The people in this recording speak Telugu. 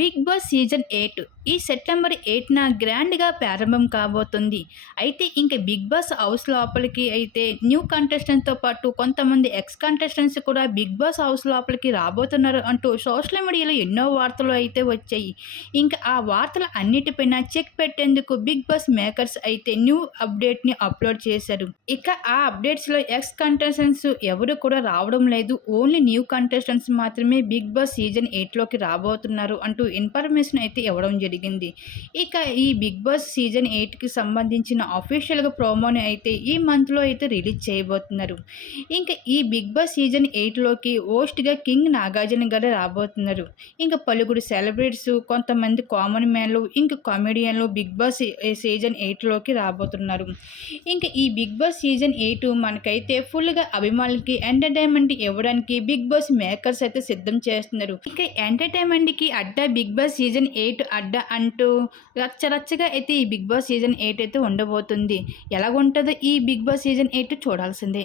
Bigg Boss season eight. ఈ సెప్టెంబర్ ఎయిట్న గ్రాండ్గా ప్రారంభం కాబోతుంది. అయితే ఇంకా బిగ్ బాస్ హౌస్ లోపలికి అయితే న్యూ కంటెస్టెంట్తో పాటు కొంతమంది ఎక్స్ కంటెస్టెంట్స్ కూడా బిగ్ బాస్ హౌస్ లోపలికి రాబోతున్నారు అంటూ సోషల్ మీడియాలో ఎన్నో వార్తలు అయితే వచ్చాయి. ఇంకా ఆ వార్తలు అన్నిటిపైన చెక్ పెట్టేందుకు బిగ్ బాస్ మేకర్స్ అయితే న్యూ అప్డేట్ని అప్లోడ్ చేశారు. ఇక ఆ అప్డేట్స్లో ఎక్స్ కంటెస్టెంట్స్ ఎవరు కూడా రావడం లేదు. ఓన్లీ న్యూ కంటెస్టెంట్స్ మాత్రమే బిగ్ బాస్ సీజన్ ఎయిట్లోకి రాబోతున్నారు అంటూ ఇన్ఫర్మేషన్ అయితే ఇవ్వడం జరిగింది. ఇక ఈ బిగ్ బాస్ సీజన్ ఎయిట్కి సంబంధించిన అఫీషియల్గా ప్రోమోని అయితే ఈ మంత్లో అయితే రిలీజ్ చేయబోతున్నారు. ఇంకా ఈ బిగ్ బాస్ సీజన్ ఎయిట్లోకి హోస్ట్గా కింగ్ నాగార్జున గారు రాబోతున్నారు. ఇంకా పలువురు సెలబ్రిటీస్ కొంతమంది కామన్ మ్యాన్లు ఇంకా కామెడియన్లు బిగ్ బాస్ సీజన్ ఎయిట్లోకి రాబోతున్నారు. ఇంకా ఈ బిగ్ బాస్ సీజన్ ఎయిట్ మనకైతే ఫుల్గా అభిమానులకి ఎంటర్టైన్మెంట్ ఇవ్వడానికి బిగ్ బాస్ మేకర్స్ అయితే సిద్ధం చేస్తున్నారు. ఇంకా ఎంటర్టైన్మెంట్కి అడ్డా బిగ్ బాస్ సీజన్ ఎయిట్ అడ్డా అంటూ రచ్చ రచ్చగా అయితే ఈ బిగ్ బాస్ సీజన్ ఎయిట్ అయితే ఉండబోతుంది. ఎలాగుంటుందో ఈ బిగ్ బాస్ సీజన్ ఎయిట్ చూడాల్సిందే.